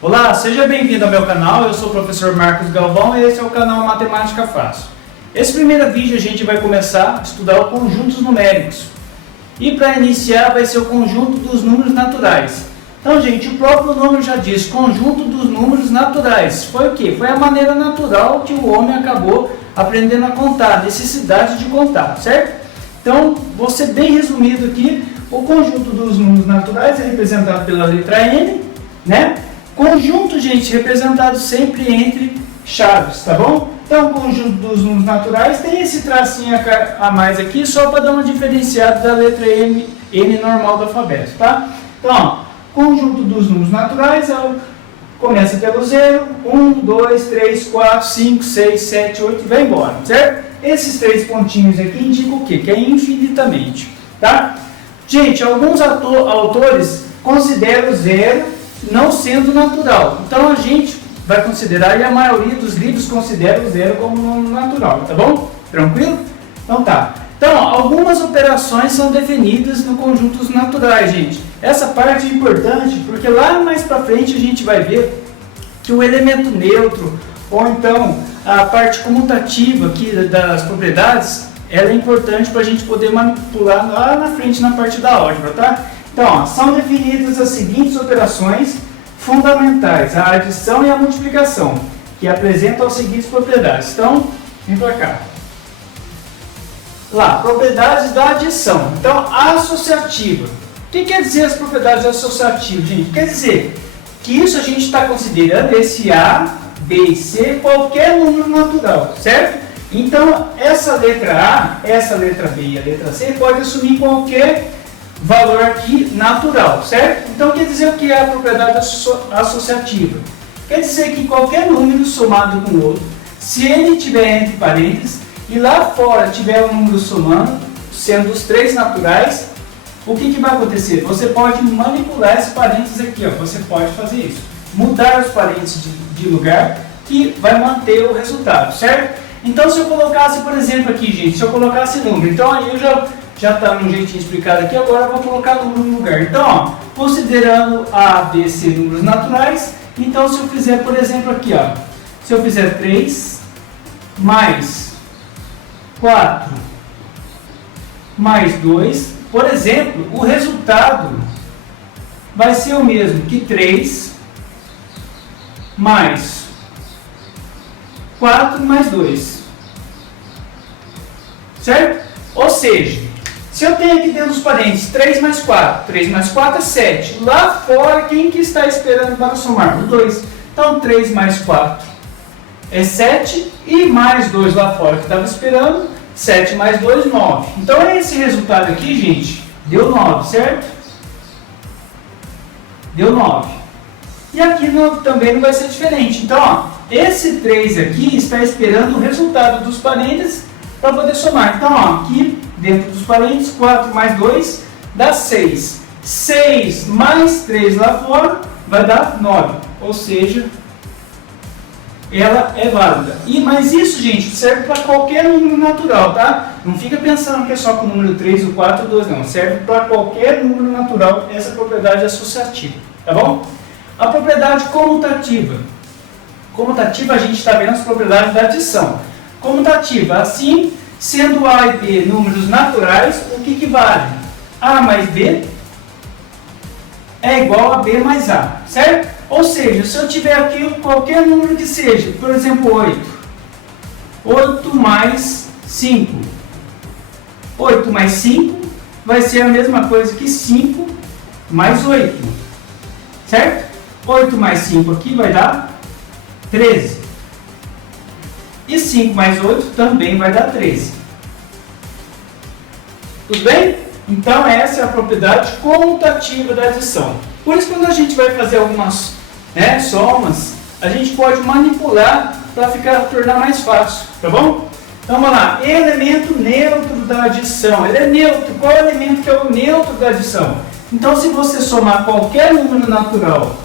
Olá, seja bem-vindo ao meu canal, eu sou o professor Marcos Galvão e esse é o canal Matemática Fácil. Esse primeiro vídeo a gente vai começar a estudar os conjuntos numéricos. E para iniciar vai ser o conjunto dos números naturais. Então, gente, o próprio nome já diz, conjunto dos números naturais. Foi o quê? Foi a maneira natural que o homem acabou aprendendo a contar, a necessidade de contar, certo? Então, vou ser bem resumido aqui, o conjunto dos números naturais é representado pela letra N, né? Conjunto, gente, representado sempre entre chaves, tá bom? Então, o conjunto dos números naturais tem esse tracinho a mais aqui, só para dar uma diferenciada da letra N normal do alfabeto, tá? Então, ó, conjunto dos números naturais começa pelo 0, 1, 2, 3, 4, 5, 6, 7, 8 e vai embora, certo? Esses três pontinhos aqui indicam o quê? Que é infinitamente, tá? Gente, alguns autores consideram o zero não sendo natural. Então a gente vai considerar, e a maioria dos livros considera o zero como número natural, tá bom? Tranquilo? Então tá. Então, ó, algumas operações são definidas no conjuntos naturais, gente. Essa parte é importante porque lá mais para frente a gente vai ver que o elemento neutro, ou então a parte comutativa aqui das propriedades, ela é importante para a gente poder manipular lá na frente na parte da álgebra, tá? Então, ó, são definidas as seguintes operações fundamentais, a adição e a multiplicação, que apresentam as seguintes propriedades. Então, vem para cá. Lá, propriedades da adição. Então, associativa. O que quer dizer as propriedades associativas, gente? Quer dizer que isso a gente está considerando esse A, B e C, qualquer número natural, certo? Então, essa letra A, essa letra B e a letra C pode assumir qualquer valor aqui natural, certo? Então, quer dizer o que é a propriedade associativa? Quer dizer que qualquer número somado com o outro, se ele tiver entre parênteses, e lá fora tiver um número somando, sendo os três naturais, o que vai acontecer? Você pode manipular esse parênteses aqui, ó, você pode fazer isso. Mudar os parênteses de lugar, que vai manter o resultado, certo? Então, se eu colocasse, por exemplo, aqui, gente, se eu colocasse número, então aí eu já está um jeitinho explicado aqui, agora eu vou colocar número no lugar. Então, ó, considerando A, B, C números naturais, então se eu fizer, por exemplo, aqui, ó, se eu fizer 3 mais 4 mais 2, por exemplo, o resultado vai ser o mesmo que 3 mais 4 mais 2, certo? Ou seja, se eu tenho aqui dentro dos parênteses 3 mais 4 é 7. Lá fora, quem que está esperando para somar? O 2. Então, 3 mais 4 é 7 e mais 2 lá fora que estava esperando, 7 mais 2, 9. Então, esse resultado aqui, gente, deu 9, certo? Deu 9. E aqui também não vai ser diferente. Então, ó, esse 3 aqui está esperando o resultado dos parênteses para poder somar. Então, ó, aqui dentro dos parênteses, 4 mais 2 dá 6. 6 mais 3 lá fora vai dar 9. Ou seja, ela é válida. Mas isso, gente, serve para qualquer número natural, tá? Não fica pensando que é só com o número 3, o 4 ou 2, não. Serve para qualquer número natural essa propriedade associativa, tá bom? A propriedade comutativa. Comutativa, a gente está vendo as propriedades da adição. Comutativa, assim, sendo A e B números naturais, o que vale? A mais B é igual a B mais A, certo? Ou seja, se eu tiver aqui qualquer número que seja, por exemplo, 8. 8 mais 5. 8 mais 5 vai ser a mesma coisa que 5 mais 8, certo? 8 mais 5 aqui vai dar 13. E 5 mais 8 também vai dar 13. Tudo bem? Então, essa é a propriedade comutativa da adição. Por isso, quando a gente vai fazer algumas somas, a gente pode manipular para tornar mais fácil, tá bom? Então, vamos lá. Elemento neutro da adição. Ele é neutro. Qual é o elemento que é o neutro da adição? Então, se você somar qualquer número natural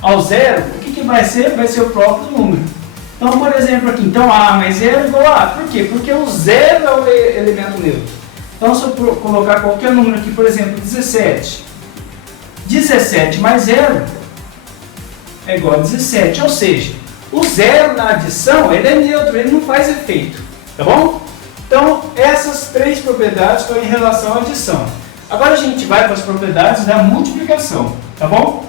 ao zero, o que vai ser? Vai ser o próprio número. Então, por exemplo, aqui, então A mais 0 é igual a A. Por quê? Porque o zero é o elemento neutro. Então, se eu colocar qualquer número aqui, por exemplo, 17. 17 mais 0 é igual a 17. Ou seja, o zero na adição ele é neutro, ele não faz efeito. Tá bom? Então, essas três propriedades foram em relação à adição. Agora a gente vai para as propriedades da multiplicação. Tá bom?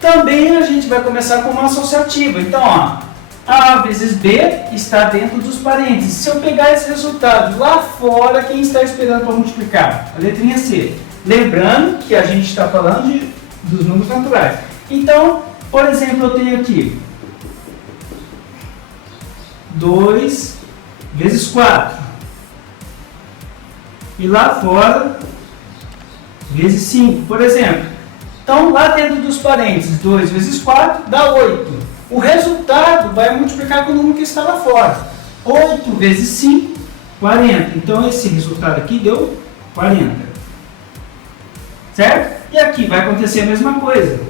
Também a gente vai começar com uma associativa. Então, ó, A vezes B está dentro dos parênteses. Se eu pegar esse resultado lá fora, quem está esperando para multiplicar? A letrinha C. Lembrando que a gente está falando dos números naturais. Então, por exemplo, eu tenho aqui 2 vezes 4. E lá fora, vezes 5, por exemplo. Então, lá dentro dos parênteses, 2 vezes 4 dá 8. O resultado vai multiplicar com o número que está lá fora. 8 vezes 5, 40. Então, esse resultado aqui deu 40. Certo? E aqui vai acontecer a mesma coisa.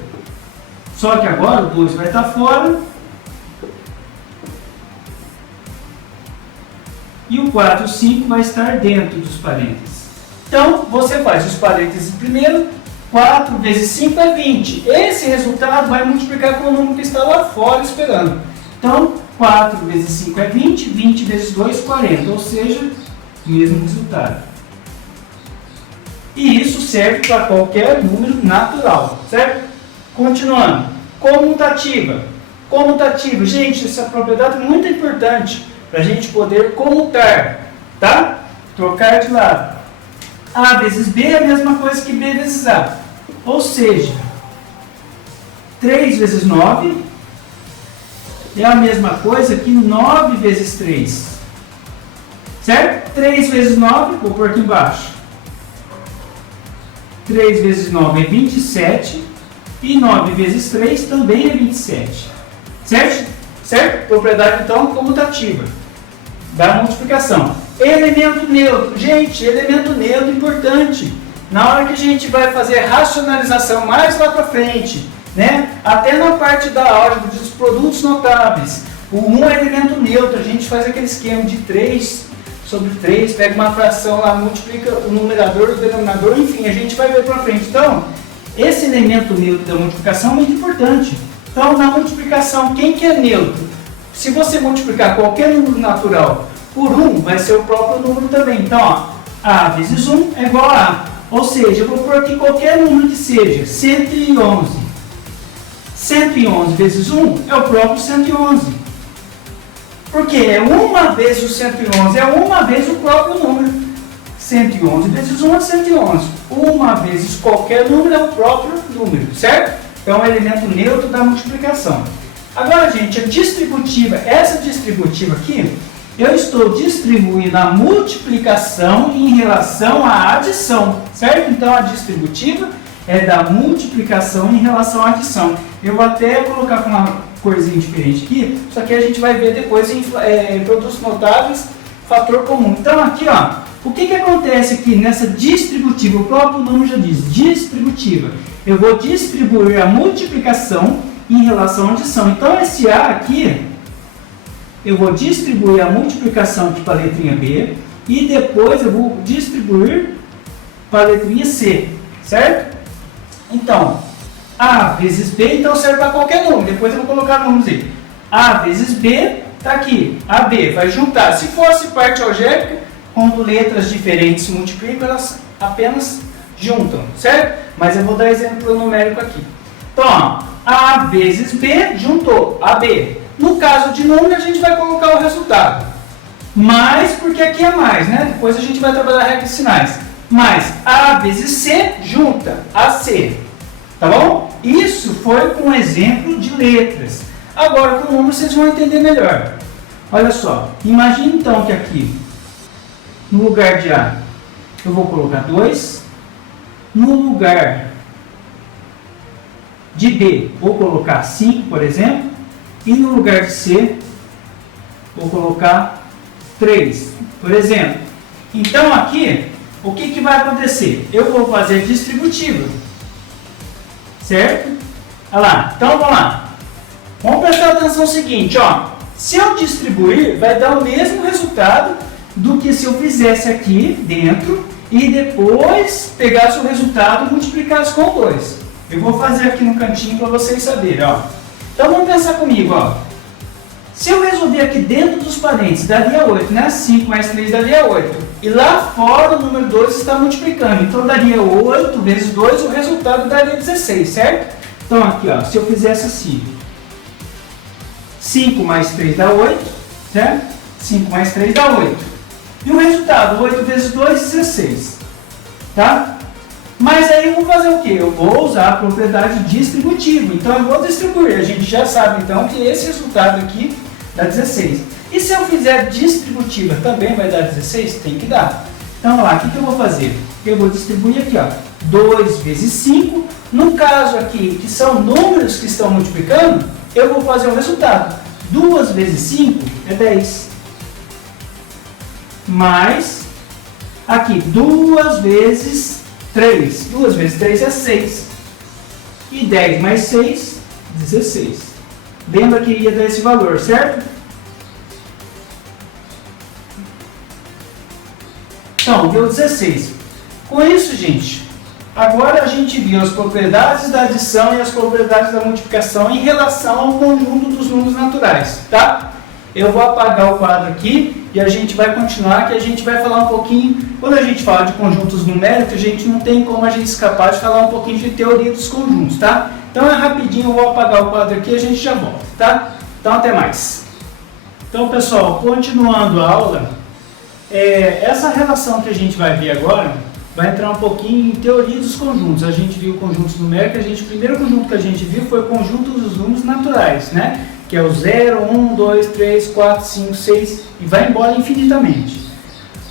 Só que agora o 2 vai estar fora. E o 4 e o 5 vai estar dentro dos parênteses. Então, você faz os parênteses primeiro. 4 vezes 5 é 20. Esse resultado vai multiplicar com o número que está lá fora esperando. Então, 4 vezes 5 é 20. 20 vezes 2, 40. Ou seja, mesmo resultado. E isso serve para qualquer número natural. Certo? Continuando. Comutativa. Comutativa. Gente, essa propriedade é muito importante para a gente poder comutar. Tá? Trocar de lado. A vezes B é a mesma coisa que B vezes A. Ou seja, 3 vezes 9 é a mesma coisa que 9 vezes 3. Certo? 3 vezes 9, vou pôr aqui embaixo. 3 vezes 9 é 27. E 9 vezes 3 também é 27. Certo? Certo? Propriedade, então, comutativa da multiplicação. Elemento neutro. Gente, elemento neutro importante. Na hora que a gente vai fazer racionalização mais lá para frente, né? Até na parte da álgebra dos produtos notáveis, o 1 é elemento neutro. A gente faz aquele esquema de 3 sobre 3, pega uma fração lá, multiplica o numerador e o denominador, enfim, a gente vai ver para frente. Então, esse elemento neutro da multiplicação é muito importante. Então, na multiplicação, quem que é neutro? Se você multiplicar qualquer número natural por 1, vai ser o próprio número também. Então, ó, A vezes 1 é igual a A. Ou seja, eu vou pôr aqui qualquer número que seja. 111. 111 vezes 1 é o próprio 111. Porque é uma vez o 111, é uma vez o próprio número. 111 vezes 1 é 111. Uma vezes qualquer número é o próprio número, certo? Então, é o elemento neutro da multiplicação. Agora, gente, a distributiva, essa distributiva aqui, eu estou distribuindo a multiplicação em relação à adição, certo? Então, a distributiva é da multiplicação em relação à adição. Eu vou até colocar com uma corzinha diferente aqui, só que a gente vai ver depois em produtos notáveis, fator comum. Então, aqui, ó, o que acontece aqui nessa distributiva? O próprio nome já diz, distributiva. Eu vou distribuir a multiplicação em relação à adição. Então, esse A aqui, eu vou distribuir a multiplicação aqui para a letrinha B e depois eu vou distribuir para a letrinha C, certo? Então, A vezes B, então serve para qualquer número. Depois eu vou colocar números aí. A vezes B está aqui. AB vai juntar. Se fosse parte algébrica, quando letras diferentes se multiplicam, elas apenas juntam, certo? Mas eu vou dar exemplo numérico aqui. Então, ó, A vezes B juntou AB. No caso de número, a gente vai colocar o resultado. Mais, porque aqui é mais, né? Depois a gente vai trabalhar a regra de sinais. Mais A vezes C junta AC. Tá bom? Isso foi com um exemplo de letras. Agora, com números, vocês vão entender melhor. Olha só. Imagine então que aqui, no lugar de A, eu vou colocar 2. No lugar de B, vou colocar 5, por exemplo. E no lugar de C, vou colocar 3, por exemplo. Então, aqui, o que vai acontecer? Eu vou fazer distributiva. Certo? Olha lá. Então, vamos lá. Vamos prestar atenção no seguinte, ó. Se eu distribuir, vai dar o mesmo resultado do que se eu fizesse aqui dentro e depois pegasse o resultado e multiplicasse com 2. Eu vou fazer aqui no cantinho para vocês saberem, ó. Então vamos pensar comigo, ó. Se eu resolver aqui dentro dos parênteses, daria 8, né? 5 mais 3 daria 8. E lá fora o número 2 está multiplicando. Então daria 8 vezes 2, o resultado daria 16, certo? Então aqui, ó, se eu fizesse assim, 5 mais 3 dá 8, certo? 5 mais 3 dá 8. E o resultado, 8 vezes 2, 16. Tá? Mas aí eu vou fazer o quê? Eu vou usar a propriedade distributiva. Então eu vou distribuir. A gente já sabe então que esse resultado aqui dá 16. E se eu fizer distributiva também vai dar 16? Tem que dar. Então lá, o que eu vou fazer? Eu vou distribuir aqui, ó, 2 vezes 5. No caso aqui, que são números que estão multiplicando, eu vou fazer o resultado. 2 vezes 5 é 10. Mais, aqui, 2 vezes 3. 2 vezes 3 é 6. E 10 mais 6, 16. Lembra que ia dar esse valor, certo? Então, deu 16. Com isso, gente, agora a gente viu as propriedades da adição e as propriedades da multiplicação em relação ao conjunto dos números naturais, tá? Eu vou apagar o quadro aqui e a gente vai continuar, que a gente vai falar um pouquinho, quando a gente fala de conjuntos numéricos, a gente não tem como a gente escapar de falar um pouquinho de teoria dos conjuntos, tá? Então é rapidinho, eu vou apagar o quadro aqui e a gente já volta, tá? Então até mais. Então pessoal, continuando a aula, essa relação que a gente vai ver agora, vai entrar um pouquinho em teoria dos conjuntos. A gente viu conjuntos numéricos, o primeiro conjunto que a gente viu foi o conjunto dos números naturais, né? Que é o 0, 1, 2, 3, 4, 5, 6 e vai embora infinitamente.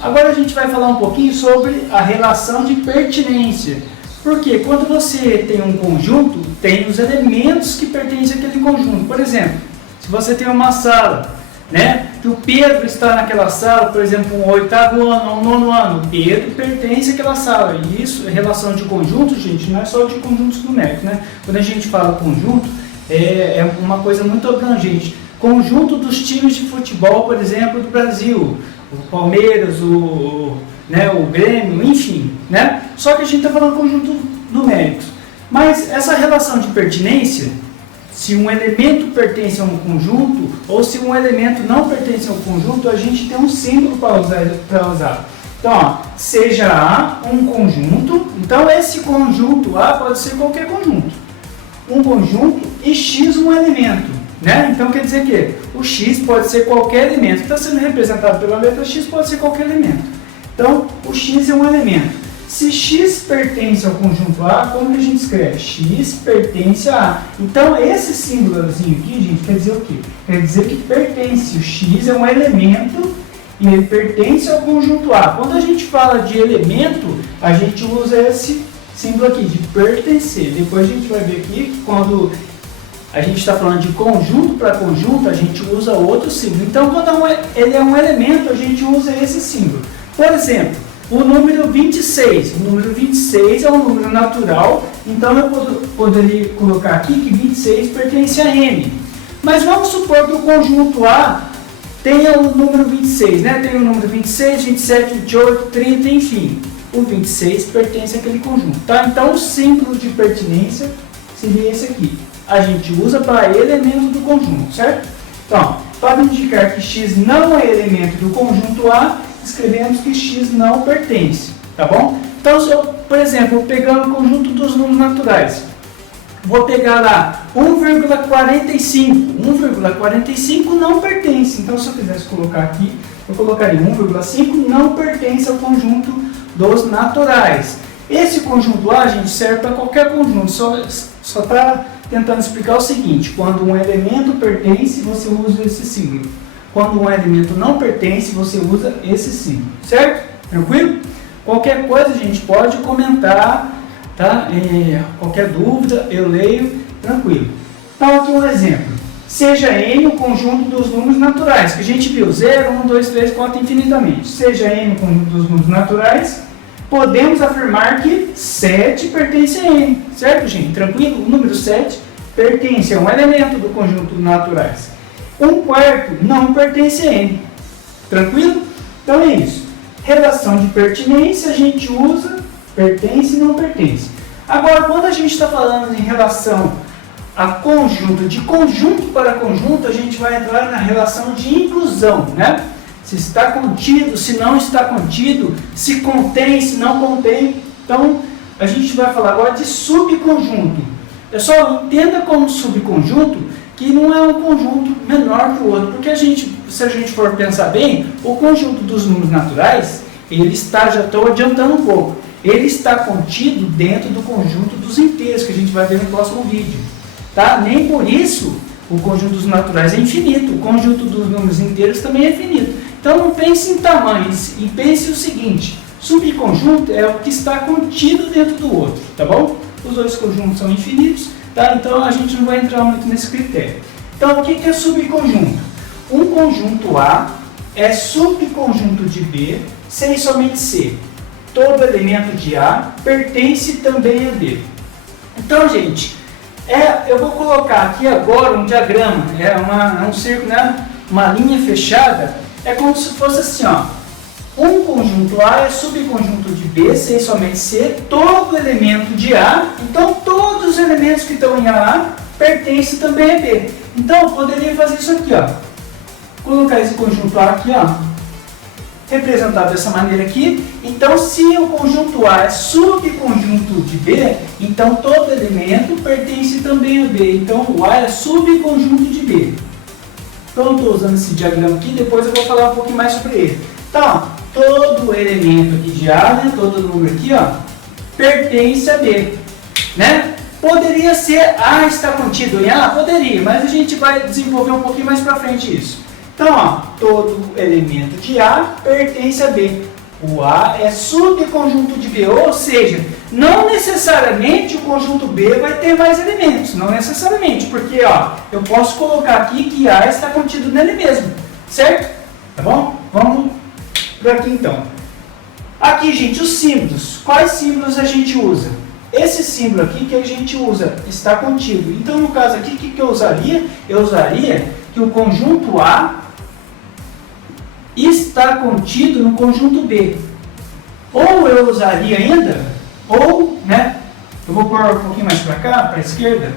Agora a gente vai falar um pouquinho sobre a relação de pertinência. Porque quando você tem um conjunto, tem os elementos que pertencem àquele conjunto. Por exemplo, se você tem uma sala, né, que o Pedro está naquela sala, por exemplo, um 8º ano ou um 9º ano, o Pedro pertence àquela sala. E isso, relação de conjunto, gente, não é só de conjuntos numéricos, né? Quando a gente fala conjunto, é uma coisa muito abrangente. Conjunto dos times de futebol, por exemplo, do Brasil, o Palmeiras, o Grêmio, enfim, né? Só que a gente está falando conjunto numéricos. Mas essa relação de pertinência, se um elemento pertence a um conjunto ou se um elemento não pertence a um conjunto, a gente tem um símbolo para usar. Então, ó, seja A um conjunto, então esse conjunto A pode ser qualquer conjunto. Um conjunto e X um elemento, né? Então quer dizer que o X pode ser qualquer elemento. Está sendo representado pela letra X, pode ser qualquer elemento. Então, o X é um elemento. Se X pertence ao conjunto A, como que a gente escreve? X pertence a A. Então, esse símbolozinho aqui, gente, quer dizer o quê? Quer dizer que pertence. O X é um elemento e ele pertence ao conjunto A. Quando a gente fala de elemento, a gente usa esse símbolo aqui, de pertencer. Depois a gente vai ver aqui que quando a gente está falando de conjunto para conjunto, a gente usa outro símbolo. Então, quando ele é um elemento, a gente usa esse símbolo. Por exemplo, o número 26. O número 26 é um número natural, então eu poderia colocar aqui que 26 pertence a N. Mas vamos supor que o conjunto A tenha o número 26, né? Tem o número 26, 27, 28, 30, enfim. O 26 pertence àquele conjunto, tá? Então, o símbolo de pertinência seria esse aqui. A gente usa para elementos do conjunto, certo? Então, para indicar que X não é elemento do conjunto A, escrevemos que X não pertence, tá bom? Então, se eu, por exemplo, pegando o conjunto dos números naturais, vou pegar lá 1,45. 1,45 não pertence. Então, se eu quisesse colocar aqui, eu colocaria 1,5 não pertence ao conjunto dos naturais. Esse conjunto A, gente, serve para qualquer conjunto. Só está tentando explicar o seguinte: quando um elemento pertence, você usa esse símbolo. Quando um elemento não pertence, você usa esse símbolo. Certo? Tranquilo? Qualquer coisa, a gente pode comentar, tá? Qualquer dúvida, eu leio, tranquilo. Então, aqui um exemplo. Seja N o conjunto dos números naturais, que a gente viu, 0, 1, 2, 3, 4, infinitamente. Seja N o conjunto dos números naturais, podemos afirmar que 7 pertence a N. Certo, gente? Tranquilo? O número 7 pertence a um elemento do conjunto naturais. 1/4 não pertence a N. Tranquilo? Então é isso. Relação de pertinência, a gente usa pertence e não pertence. Agora, quando a gente está falando em relação a conjunto. De conjunto para conjunto, a gente vai entrar na relação de inclusão, né? Se está contido, se não está contido, se contém, se não contém. Então, a gente vai falar agora de subconjunto. Pessoal, entenda como subconjunto que não é um conjunto menor que o outro, porque se a gente for pensar bem, o conjunto dos números naturais, ele está, já estou adiantando um pouco, ele está contido dentro do conjunto dos inteiros, que a gente vai ver no próximo vídeo. Tá? Nem por isso o conjunto dos naturais é infinito, o conjunto dos números inteiros também é finito. Então não pense em tamanhos e pense o seguinte, subconjunto é o que está contido dentro do outro, tá bom? Os dois conjuntos são infinitos, tá? Então a gente não vai entrar muito nesse critério. Então o que é subconjunto? Um conjunto A é subconjunto de B, sem e somente C. Todo elemento de A pertence também a B. Então, gente, eu vou colocar aqui agora um diagrama, um círculo, né? Uma linha fechada, é como se fosse assim, ó. Um conjunto A é subconjunto de B, sem somente C, todo elemento de A, então todos os elementos que estão em A pertencem também a B. Então eu poderia fazer isso aqui, ó. Colocar esse conjunto A aqui, ó, representado dessa maneira aqui. Então se o conjunto A é subconjunto de B, então todo elemento pertence também a B. Então o A é subconjunto de B. Então eu estou usando esse diagrama aqui, depois eu vou falar um pouquinho mais sobre ele. Então, todo elemento aqui de A, né, todo número aqui, ó, pertence a B, né? Poderia ser A está contido em A? Poderia, mas a gente vai desenvolver um pouquinho mais para frente isso. Então, ó, todo elemento de A pertence a B. O A é subconjunto de B, ou seja, não necessariamente o conjunto B vai ter mais elementos, não necessariamente, porque ó, eu posso colocar aqui que A está contido nele mesmo, certo? Tá bom? Vamos por aqui então. Aqui, gente, os símbolos. Quais símbolos a gente usa? Esse símbolo aqui que a gente usa está contido. Então, no caso aqui, o que eu usaria? Eu usaria que o conjunto A está contido no conjunto B. Ou eu usaria ainda, ou, né? Eu vou pôr um pouquinho mais para cá, para a esquerda.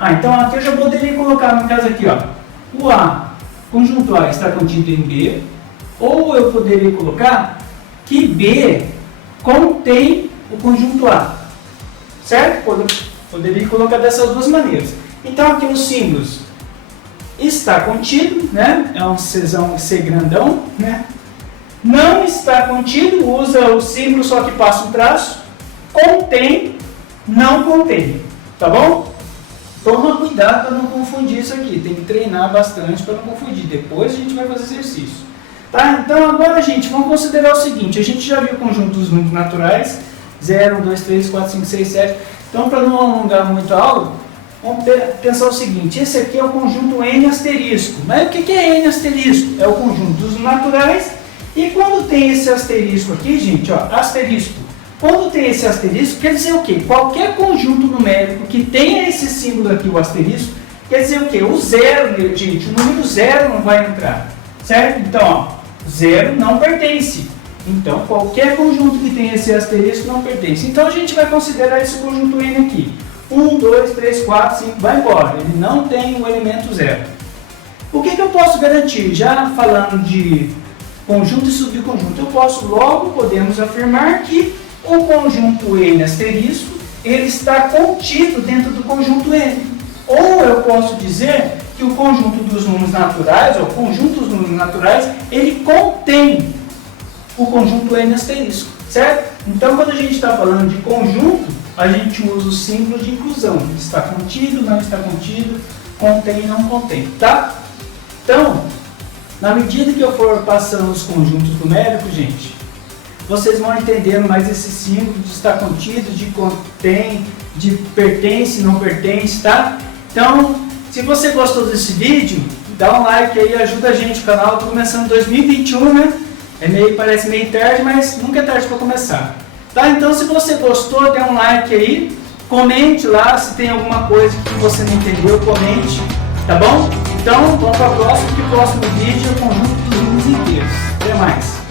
Então aqui eu já poderia colocar, no caso aqui, ó, o A, conjunto A está contido em B, ou eu poderia colocar que B contém o conjunto A, certo? Poderia colocar dessas duas maneiras. Então aqui os símbolos, está contido, né? É um Czão, C grandão, né? Não está contido, usa o símbolo só que passa um traço, contém, não contém, tá bom? Toma cuidado para não confundir isso aqui, tem que treinar bastante para não confundir, depois a gente vai fazer exercício. Tá? Então agora, gente, vamos considerar o seguinte, a gente já viu o conjunto dos números naturais, 0, 1, 2, 3, 4, 5, 6, 7, então para não alongar muito a aula, vamos pensar o seguinte, esse aqui é o conjunto N asterisco, mas o que é N asterisco? É o conjunto dos naturais, e quando tem esse asterisco aqui, gente, ó, asterisco, quando tem esse asterisco, quer dizer o quê? Qualquer conjunto numérico que tenha esse símbolo aqui, o asterisco, quer dizer o quê? O zero, gente, o número zero não vai entrar, certo? Então, ó, zero não pertence. Então, qualquer conjunto que tenha esse asterisco não pertence. Então, a gente vai considerar esse conjunto N aqui. 1, 2, 3, 4, 5, vai embora. Ele não tem o elemento zero. O que eu posso garantir? Já falando de conjunto e subconjunto, podemos afirmar que o conjunto N asterisco, ele está contido dentro do conjunto N. Ou eu posso dizer que o conjunto dos números naturais, ou o conjunto dos números naturais, ele contém o conjunto N asterisco, certo? Então, quando a gente está falando de conjunto, a gente usa o símbolo de inclusão. Está contido, não está contido, contém, não contém, tá? Então, na medida que eu for passando os conjuntos numéricos, gente, vocês vão entendendo mais esse símbolo de estar contido, de contém, de pertence, não pertence, tá? Então, se você gostou desse vídeo, dá um like aí, ajuda a gente, o canal está começando em 2021, né? Parece meio tarde, mas nunca é tarde para começar. Tá? Então, se você gostou, dê um like aí, comente lá, se tem alguma coisa que você não entendeu, comente, tá bom? Então, vamos para o próximo vídeo, o conjunto dos números inteiros. Até mais!